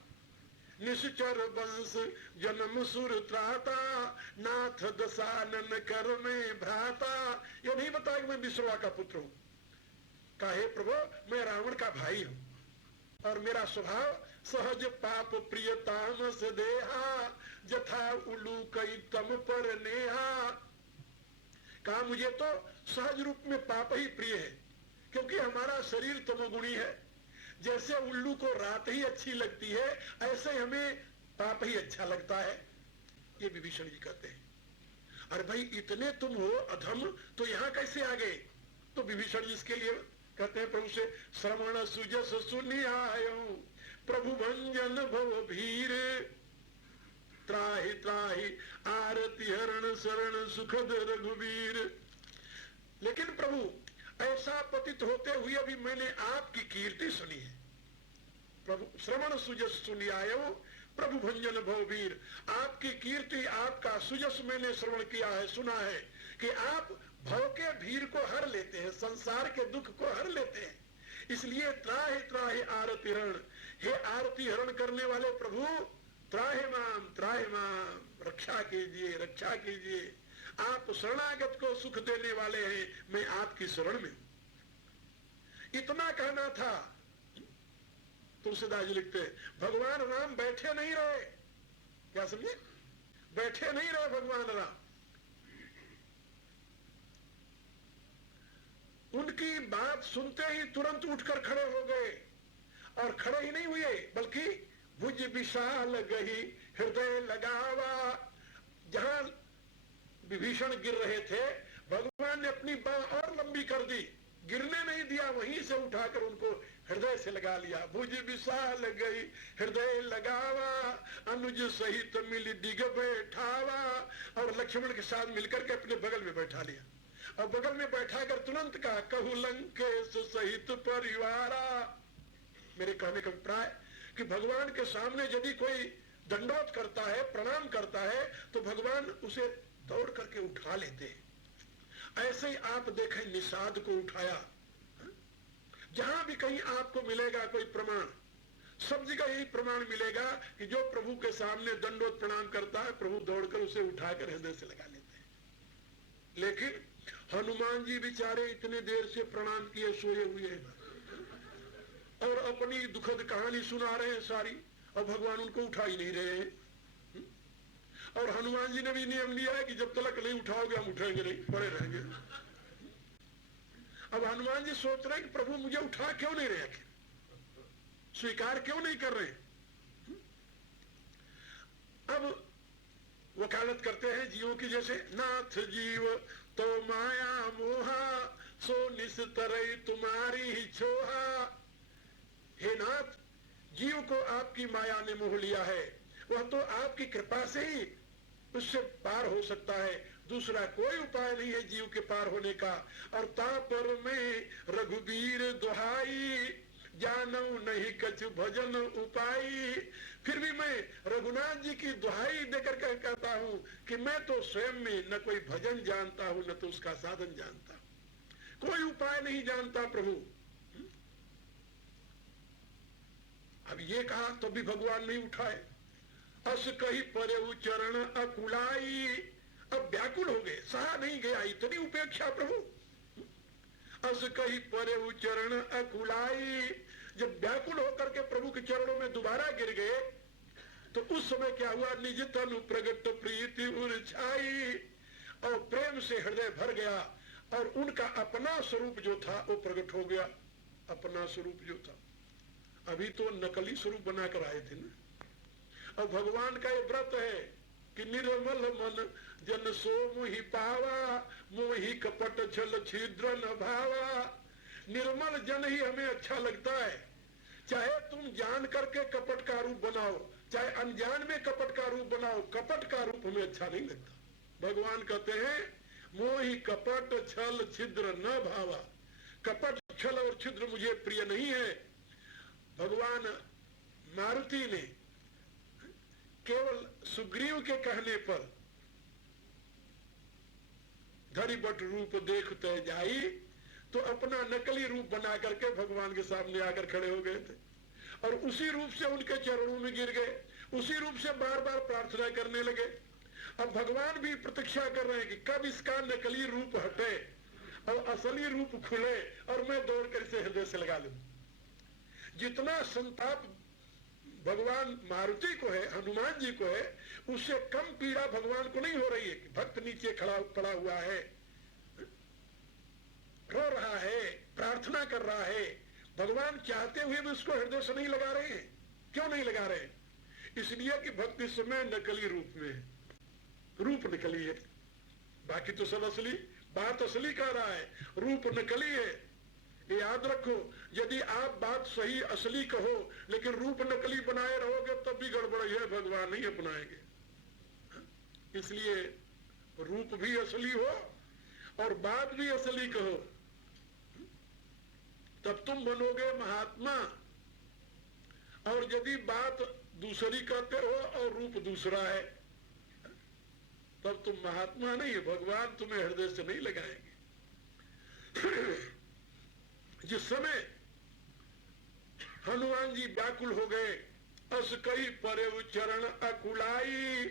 निश्चर वंश जन्म सुर त्राता, नाथ दशानन कर में भ्राता। ये नहीं बताया कि मैं विश्रवा का पुत्र हूं। कहे प्रभु मैं रावण का भाई हूं और मेरा स्वभाव सहज पाप प्रिय तामस देहा, जथा उल्लू कई तम पर नेहा। कहा मुझे तो सहज रूप में पाप ही प्रिय है, क्योंकि हमारा शरीर तमोगुणी है। जैसे उल्लू को रात ही अच्छी लगती है, ऐसे हमें पाप ही अच्छा लगता है। ये विभीषण जी कहते हैं। अरे भाई इतने तुम हो अधम, तो यहां कैसे आ गए? तो विभीषण जी इसके लिए कहते हैं प्रभु से, श्रवण सुजस सुनि आयो, प्रभु भंजन भव भीर, त्राहि त्राहि आरती हरण शरण सुखद रघुवीर। लेकिन प्रभु ऐसा पतित होते हुए भी मैंने आपकी कीर्ति सुनी है। प्रभु श्रवण सुजस सुनि आयो, प्रभु भंजन भववीर। आपकी कीर्ति, आपका सुजस मैंने श्रवण किया है, सुना है कि आप भव के भीर को हर लेते हैं, संसार के दुख को हर लेते हैं। इसलिए त्राहि त्राहि आरती हरण, हे आरती हरण करने वाले प्रभु, त्राहि माम, रक्षा कीजिए, रक्षा कीजिए। आप शरणागत को सुख देने वाले हैं, मैं आपकी शरण में हूं। इतना कहना था। तुलसीदास जी लिखते हैं भगवान राम बैठे नहीं रहे। क्या समझे? बैठे नहीं रहे भगवान राम। उनकी बात सुनते ही तुरंत उठकर खड़े हो गए, और खड़े ही नहीं हुए बल्कि भुज विशाल गही हृदय लगावा। जहां विभीषण गिर रहे थे, भगवान ने अपनी बाह और लंबी कर दी, गिरने नहीं दिया, वहीं से उठाकर उनको हृदय से लगा लिया। भुज विशाल गई हृदय लगावा, अनुज सहित मिल डिग बैठावा, और लक्ष्मण के साथ मिलकर के अपने बगल में बैठा लिया, और बगल में बैठा कर तुरंत कहा, कहु लंकेश सहित परिवारा। मेरे कहने का अभिप्राय कि भगवान के सामने यदि कोई दंडवत करता है, प्रणाम करता है, तो भगवान उसे दौड़ करके उठा लेते हैं। ऐसे ही आप देखें, निषाद को उठाया। जहां भी कहीं आपको मिलेगा कोई प्रमाण, सब जगह यही प्रमाण मिलेगा कि जो प्रभु के सामने दंडवत प्रणाम करता है, प्रभु दौड़कर उसे उठाकर हृदय से लगा लेते हैं। लेकिन हनुमान जी बेचारे इतने देर से प्रणाम किए सोए हुए हैं, और अपनी दुखद कहानी सुना रहे हैं सारी, और भगवान उनको उठा ही नहीं रहे हैं। और हनुमान जी ने भी नियम लिया है कि जब तक नहीं उठाओगे हम उठेंगे नहीं, पड़े रहेंगे। अब हनुमान जी सोच रहे हैं कि प्रभु मुझे उठा क्यों नहीं रहे, स्वीकार क्यों नहीं कर रहे। अब वकालत करते हैं जीवों की, जैसे नाथ जीव तो माया मोहा, सो निस्तरई तुम्हारी ही छोहा। हे नाथ, जीव को आपकी माया ने मोह लिया है, वह तो आपकी कृपा से ही उससे पार हो सकता है, दूसरा कोई उपाय नहीं है जीव के पार होने का। और तापर में रघुबीर दुहाई, जानऊ नहीं कछु भजन उपाई। फिर भी मैं रघुनाथ जी की दुहाई देकर कहता हूं कि मैं तो स्वयं में न कोई भजन जानता हूं, न तो उसका साधन जानता हूं, कोई उपाय नहीं जानता प्रभु। अब ये कहा तो भी भगवान नहीं उठाए। अस कही परे चरण अकुलाई, अब व्याकुल हो गए, सहा नहीं गया, इतनी उपेक्षा प्रभु। अस कही परे चरण अकुलाई, जब व्याकुल होकर के प्रभु के चरणों में दोबारा गिर गए, तो उस समय क्या हुआ, निज तनु प्रगट प्रीति उर्छाई, और प्रेम से हृदय भर गया, और उनका अपना स्वरूप जो था वो प्रकट हो गया। अपना स्वरूप जो था, अभी तो नकली स्वरूप बनाकर आए थे ना। और भगवान का ये व्रत है कि निर्मल मन जन सो मोहि पावा, मोहि कपट छल छिद्र न भावा। निर्मल जन ही हमें अच्छा लगता है, चाहे तुम जान करके कपट का रूप बनाओ, चाहे अनजान में कपट का रूप बनाओ, कपट का रूप हमें अच्छा नहीं लगता। भगवान कहते हैं मोहि कपट छल छिद्र न भावा, कपट छल और छिद्र मुझे प्रिय नहीं है। भगवान मारुति ने केवल सुग्रीव के कहने पर धरी बट रूप देखते जाई, तो अपना नकली रूप बना करके भगवान के सामने आकर खड़े हो गए थे, और उसी रूप से उनके चरणों में गिर गए, उसी रूप से बार बार प्रार्थना करने लगे। अब भगवान भी प्रतीक्षा कर रहे हैं कि कब इसका नकली रूप हटे और असली रूप खुले, और मैं दौड़ कर इसे हृदय से लगा लूं। जितना संताप भगवान मारुति को है, हनुमान जी को है, उससे कम पीड़ा भगवान को नहीं हो रही है कि भक्त नीचे खड़ा पड़ा हुआ है, रो रहा है, प्रार्थना कर रहा है। भगवान चाहते हुए भी उसको हृदय से नहीं लगा रहे हैं। क्यों नहीं लगा रहे? इसलिए कि भक्ति समय नकली रूप में है, रूप नकली है, बाकी तो सब असली। बात असली कह रहा है, रूप नकली है। ये याद रखो, यदि आप बात सही असली कहो लेकिन रूप नकली बनाए रहोगे तब भी गड़बड़ है, भगवान नहीं अपनाएंगे। इसलिए रूप भी असली हो और बात भी असली कहो, तब तुम बनोगे महात्मा। और यदि बात दूसरी कहते हो और रूप दूसरा है, तब तुम महात्मा नहीं है, भगवान तुम्हें हृदय से नहीं लगाएंगे। जिस समय हनुमान जी व्याकुल हो गए, अस कई परे चरण अकुलाई,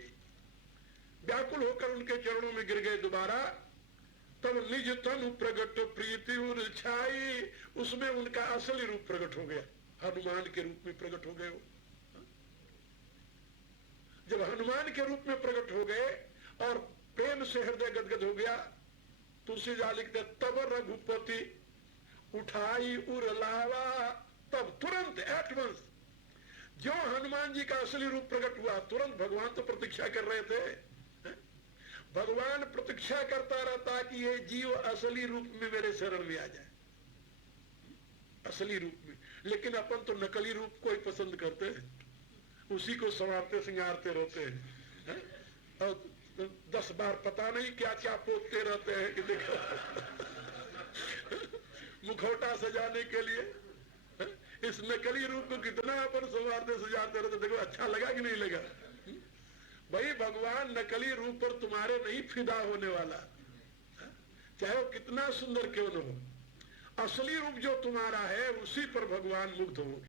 व्याकुल होकर उनके चरणों में गिर गए दोबारा, तब निज तनु प्रगट प्रीति उर्छाई, उसमें उनका असली रूप प्रकट हो गया, हनुमान के रूप में प्रकट हो गए वो। जब हनुमान के रूप में प्रकट हो गए और प्रेम से हृदय गदगद हो गया, तुलसीदास लिखते तब रघुपति उठाई उर लावा, तब तुरंत एट वंस जो हनुमान जी का असली रूप प्रकट हुआ, तुरंत भगवान तो प्रतीक्षा कर रहे थे। भगवान प्रतीक्षा करता रहता कि ये जीव असली रूप में मेरे शरण में आ जाए, असली रूप में। लेकिन अपन तो नकली रूप को ही पसंद करते हैं, उसी को संवारते सिंगारते रहते हैं, और 10 बार पता नहीं क्या क्या पोतते रहते हैं कि देखो मुखौटा सजाने के लिए। इस नकली रूप को कितना अपन संवारते सजाते रहते, देखो अच्छा लगा कि नहीं लगा। भाई भगवान नकली रूप पर तुम्हारे नहीं फिदा होने वाला, चाहे वो कितना सुंदर क्यों न हो। असली रूप जो तुम्हारा है उसी पर भगवान मुग्ध होंगे।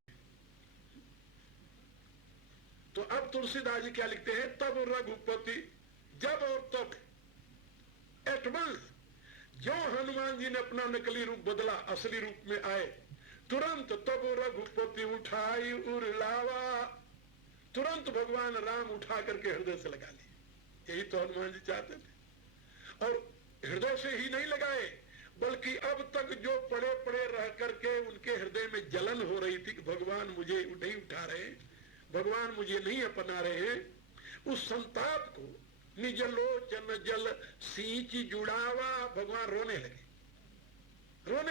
तो अब तुलसीदास जी क्या लिखते हैं, तब रघुपति, जब और तब, एट वंस जो हनुमान जी ने अपना नकली रूप बदला, असली रूप में आए, तुरंत तब रघुपति उठाई उर लावा, तुरंत भगवान राम उठा करके हृदय से लगा लिए। यही तो हनुमान जी चाहते थे। और हृदय से ही नहीं लगाए, बल्कि अब तक जो पड़े पड़े रह करके उनके हृदय में जलन हो रही थी कि भगवान मुझे नहीं उठा रहे, भगवान मुझे नहीं अपना रहे, उस संताप को निज लोचन जल सींच जुड़ावा, भगवान रोने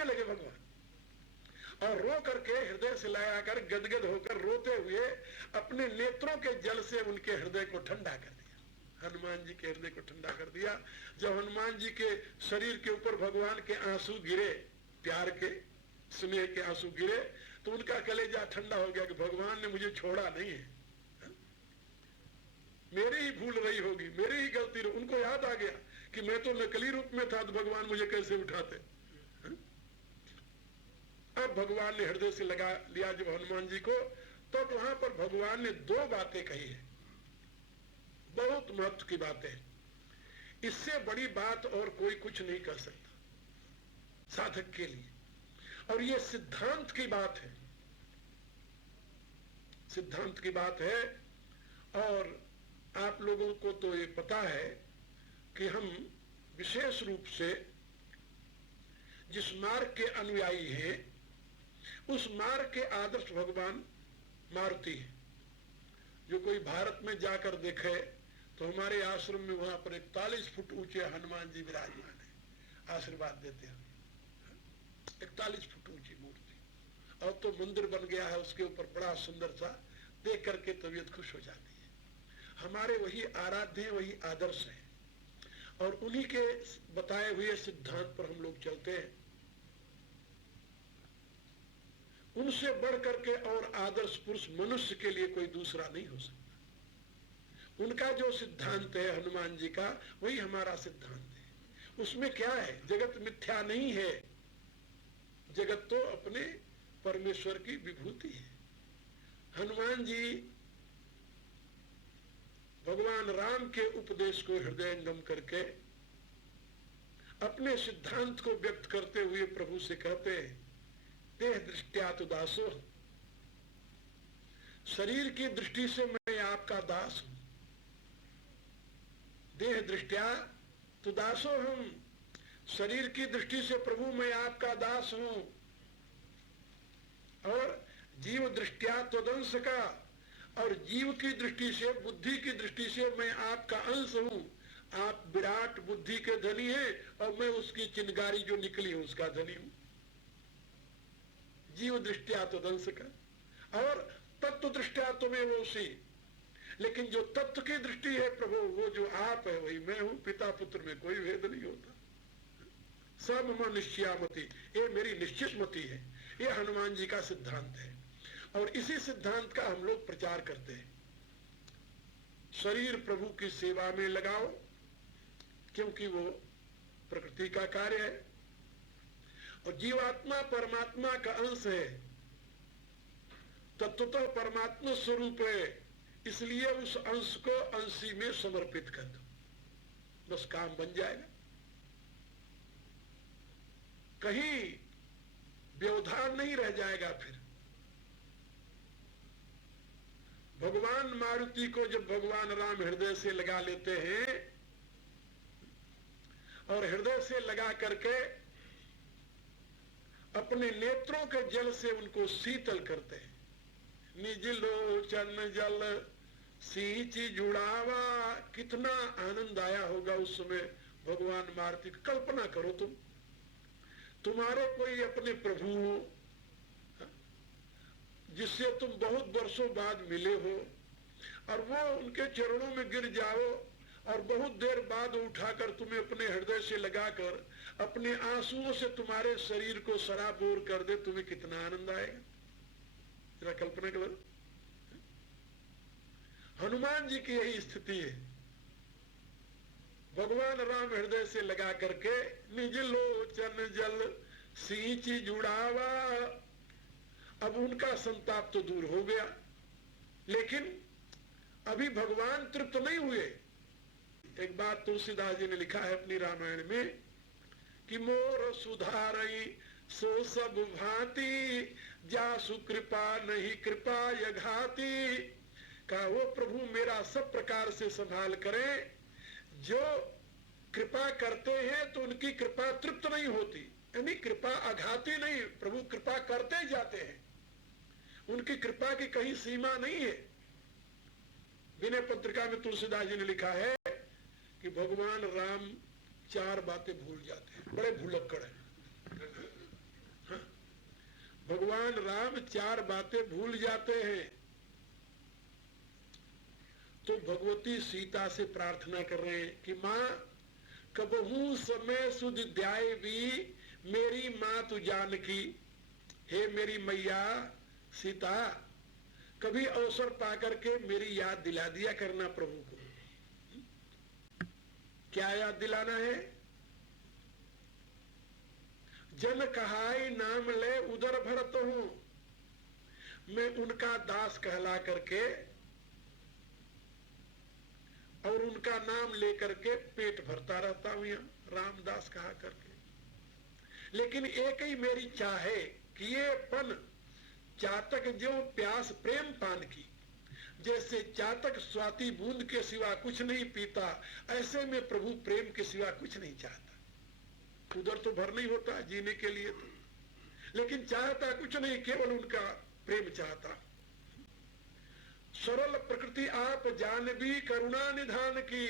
लगे भगवान। और रो करके हृदय से लगाकर गदगद होकर रोते हुए अपने नेत्रों के जल से उनके हृदय को ठंडा कर दिया, हनुमान जी के हृदय को ठंडा कर दिया। जब हनुमान जी के शरीर के ऊपर भगवान के आंसू गिरे, प्यार के स्नेह के आंसू गिरे, तो उनका कलेजा ठंडा हो गया कि भगवान ने मुझे छोड़ा नहीं है, मेरी ही भूल रही होगी, मेरी ही गलती रही। उनको याद आ गया कि मैं तो नकली रूप में था, तो भगवान मुझे कैसे उठाते। अब भगवान ने हृदय से लगा लिया जब हनुमान जी को, तो वहां पर भगवान ने 2 बातें कही है, बहुत महत्व की बातें। इससे बड़ी बात और कोई कुछ नहीं कर सकता साधक के लिए। और ये सिद्धांत की बात है, सिद्धांत की बात है। और आप लोगों को तो ये पता है कि हम विशेष रूप से जिस मार्ग के अनुयायी हैं, उस मार्ग के आदर्श भगवान मारुति है। जो कोई भारत में जाकर देखे तो हमारे आश्रम में वहां पर 41 फुट ऊंचे हनुमान जी विराजमान है, आशीर्वाद देते हैं। 41 फुट ऊंची मूर्ति, और तो मंदिर बन गया है उसके ऊपर, बड़ा सुंदर सा, देख करके तबीयत खुश हो जाती है। हमारे वही आराध्य, वही आदर्श है, और उन्हीं के बताए हुए सिद्धांत पर हम लोग चलते हैं। उनसे बढ़ करके और आदर्श पुरुष मनुष्य के लिए कोई दूसरा नहीं हो सकता। उनका जो सिद्धांत है हनुमान जी का, वही हमारा सिद्धांत है। उसमें क्या है, जगत मिथ्या नहीं है, जगत तो अपने परमेश्वर की विभूति है। हनुमान जी भगवान राम के उपदेश को हृदयंगम करके अपने सिद्धांत को व्यक्त करते हुए प्रभु से कहते हैं, देह दृष्टिया तो दासो, शरीर की दृष्टि से मैं आपका दास हूं। देह दृष्टिया तो दासो हम, शरीर की दृष्टि से प्रभु मैं आपका दास हूं। और जीव दृष्टिया त्वदंश का, और जीव की दृष्टि से, बुद्धि की दृष्टि से मैं आपका अंश हूं। आप विराट बुद्धि के धनी हैं और मैं उसकी चिनगारी जो निकली है उसका धनी हूं। जीव दृष्टिया त्वदंश का, और तत्व दृष्टिया तुम्हें वो सी, लेकिन जो तत्व की दृष्टि है प्रभु, वो जो आप है वही मैं हूं। पिता पुत्र में कोई भेद नहीं होता। सब मम निश्चयामति, ये मेरी निश्चित मति है। ये हनुमान जी का सिद्धांत है, और इसी सिद्धांत का हम लोग प्रचार करते हैं। शरीर प्रभु की सेवा में लगाओ, क्योंकि वो प्रकृति का कार्य है, और जीवात्मा परमात्मा का अंश है, तत्वतः परमात्मा स्वरूप है, इसलिए उस अंश को अंशी में समर्पित कर दो, बस काम बन जाएगा। कहीं व्यवधान नहीं रह जाएगा। फिर भगवान मारुति को जब भगवान राम हृदय से लगा लेते हैं, और हृदय से लगा करके अपने नेत्रों के जल से उनको शीतल करते हैं। निज लोचन जल सींची जुड़ावा, कितना आनंद आया होगा उस समय भगवान मारुति। कल्पना करो तुम्हारे कोई अपने प्रभु हो जिससे तुम बहुत वर्षों बाद मिले हो, और वो उनके चरणों में गिर जाओ और बहुत देर बाद उठाकर तुम्हें अपने हृदय से लगाकर अपने आंसुओं से तुम्हारे शरीर को सराबोर कर दे, तुम्हें कितना आनंद आएगा। जरा कल्पना करो। हनुमान जी की यही स्थिति है। भगवान राम हृदय से लगा करके निज लोचन जल सींची जुड़ावा। अब उनका संताप तो दूर हो गया, लेकिन अभी भगवान तृप्त नहीं हुए। एक बात तुलसीदास जी ने लिखा है अपनी रामायण में कि मोर सुधारई सो सब भांति, जासु कृपा नहीं कृपा यघाति। कहा वो प्रभु मेरा सब प्रकार से संभाल करें, जो कृपा करते हैं तो उनकी कृपा तृप्त नहीं होती, यानी कृपा अघाती नहीं, प्रभु कृपा करते जाते हैं, उनकी कृपा की कहीं सीमा नहीं है। विनय पत्रिका में तुलसीदास जी ने लिखा है कि भगवान राम 4 बातें भूल जाते हैं, बड़े भुलक्कड़ हैं। हाँ? भगवान राम 4 बातें भूल जाते हैं। तो भगवती सीता से प्रार्थना कर रहे हैं कि मां कबहू समय सुध ध्याय भी मेरी मां तू जानकी। हे मेरी मैया सीता, कभी अवसर पाकर के मेरी याद दिला दिया करना प्रभु को। क्या याद दिलाना है? जन कहाई नाम ले उदर भरत हूं, मैं उनका दास कहला करके और उनका नाम लेकर के पेट भरता रहता हूं, यहां रामदास कहा करके। लेकिन एक ही मेरी चाह है कि ये पन चातक जो प्यास प्रेम पान की, जैसे चातक स्वाति बूंद के सिवा कुछ नहीं पीता, ऐसे में प्रभु प्रेम के सिवा कुछ नहीं चाहता। उधर तो भर नहीं होता जीने के लिए तो, लेकिन चाहता कुछ नहीं, केवल उनका प्रेम चाहता। सरल प्रकृति आप जान भी करुणा निधान की।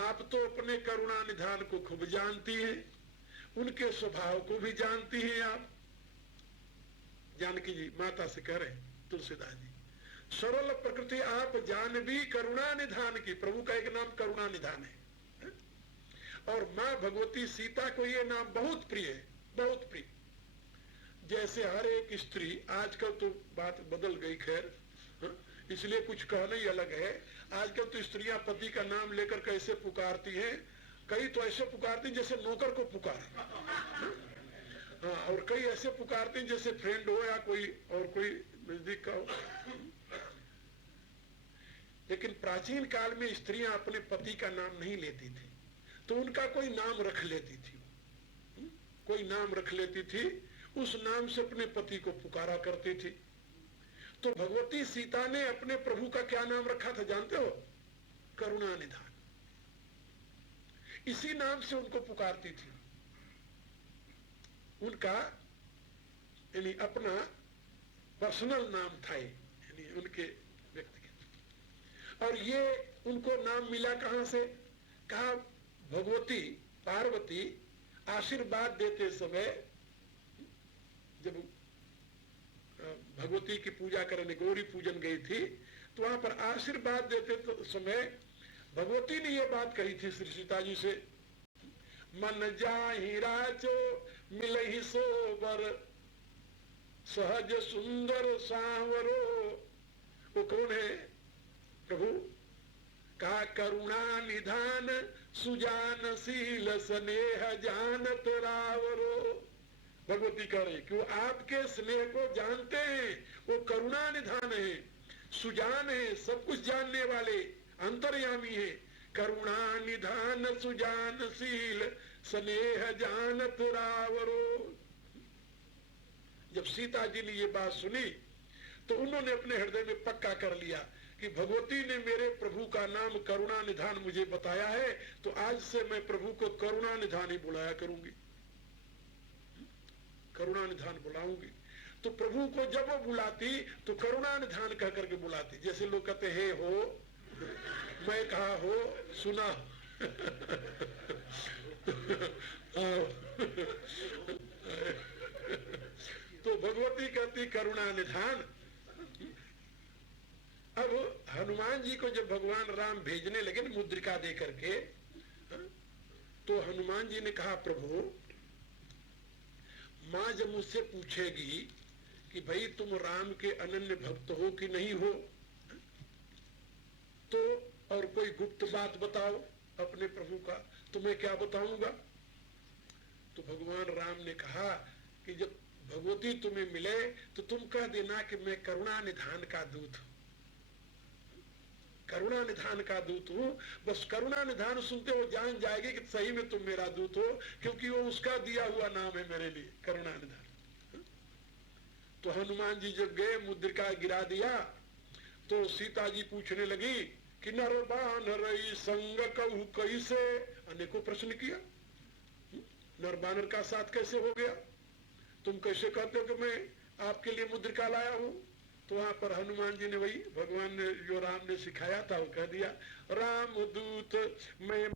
आप तो अपने करुणा निधान को खूब जानती हैं, उनके स्वभाव को भी जानती हैं आप। जानकी जी माता से कह रहे तुलसीदास जी, सरल प्रकृति आप जान भी करुणा निधान की। प्रभु का एक नाम करुणा निधान है, और मां भगवती सीता को ये नाम बहुत प्रिय है, बहुत प्रिय। जैसे हर एक स्त्री, आजकल तो बात बदल गई खैर, इसलिए कुछ कहना ही अलग है। आजकल तो स्त्रियां पति का नाम लेकर कैसे पुकारती हैं, कई तो ऐसे पुकारती जैसे नौकर को पुकार, हाँ, और कई ऐसे पुकारते हैं जैसे फ्रेंड हो या कोई और कोई नजदीक का हो। लेकिन प्राचीन काल में स्त्रियां अपने पति का नाम नहीं लेती थी, तो उनका कोई नाम रख लेती थी, कोई नाम रख लेती थी, उस नाम से अपने पति को पुकारा करती थी। तो भगवती सीता ने अपने प्रभु का क्या नाम रखा था जानते हो? करुणा निधान। इसी नाम से उनको पुकारती थी। उनका यानी अपना पर्सनल नाम था, यानी उनके व्यक्तिगत। और ये उनको नाम मिला कहां से? कहा भगवती पार्वती आशीर्वाद देते समय, जब भगवती की पूजा करने गौरी पूजन गई थी, तो वहां पर आशीर्वाद देते समय भगवती ने ये बात कही थी श्री सीता जी से, मन जाहि राचो मिलहि सोबर सहज सुंदर सांवरो। वो कौन है? प्रभु। कहा करुणा निधान सुजानशील स्नेह जानत रावरो। भगवती कह रही कि वो आपके स्नेह को जानते हैं, वो करुणा निधान है, सुजान है, सब कुछ जानने वाले, अंतर्यामी है। करुणा निधान सुजानशील स्नेह जानत रावरो। जब सीता जी ने ये बात सुनी तो उन्होंने अपने हृदय में पक्का कर लिया कि भगवती ने मेरे प्रभु का नाम करुणा निधान मुझे बताया है, तो आज से मैं प्रभु को करुणा निधान ही बुलाया करूंगी। करुणा निधान बुलाऊंगी। तो प्रभु को जब वो बुलाती तो करुणा निधान कह करके बुलाती। जैसे लोग कहते हे हो, मैं कहा हो, सुना तो भगवती कहती करुणा निधान। अब हनुमान जी को जब भगवान राम भेजने लगे मुद्रिका दे करके, तो हनुमान जी ने कहा प्रभु, माँ जब मुझसे पूछेगी कि भाई तुम राम के अनन्य भक्त हो कि नहीं हो, तो और कोई गुप्त बात बताओ अपने प्रभु का, तो मैं क्या बताऊंगा। तो भगवान राम ने कहा कि जब भगवती तुम्हें मिले तो तुम कह देना कि मैं करुणा निधान का दूत हूं, करुणा निधान का दूत हूं। बस करुणा निधान सुनते वो जान जाएगी कि सही में तुम मेरा दूत हो, क्योंकि वो उसका दिया हुआ नाम है मेरे लिए, करुणा निधान। तो हनुमान जी जब गए, मुद्रिका गिरा दिया, तो सीता जी पूछने लगी कि नरबानर संग कहू कैसे, अनेकों प्रश्न किया, नरबानर का साथ कैसे हो गया, तुम कैसे कहते हो कि मैं आपके लिए मुद्रिका लाया हूं। तो वहां पर हनुमान जी ने वही भगवान ने जो राम ने सिखाया था वो कह दिया, राम दूत मैं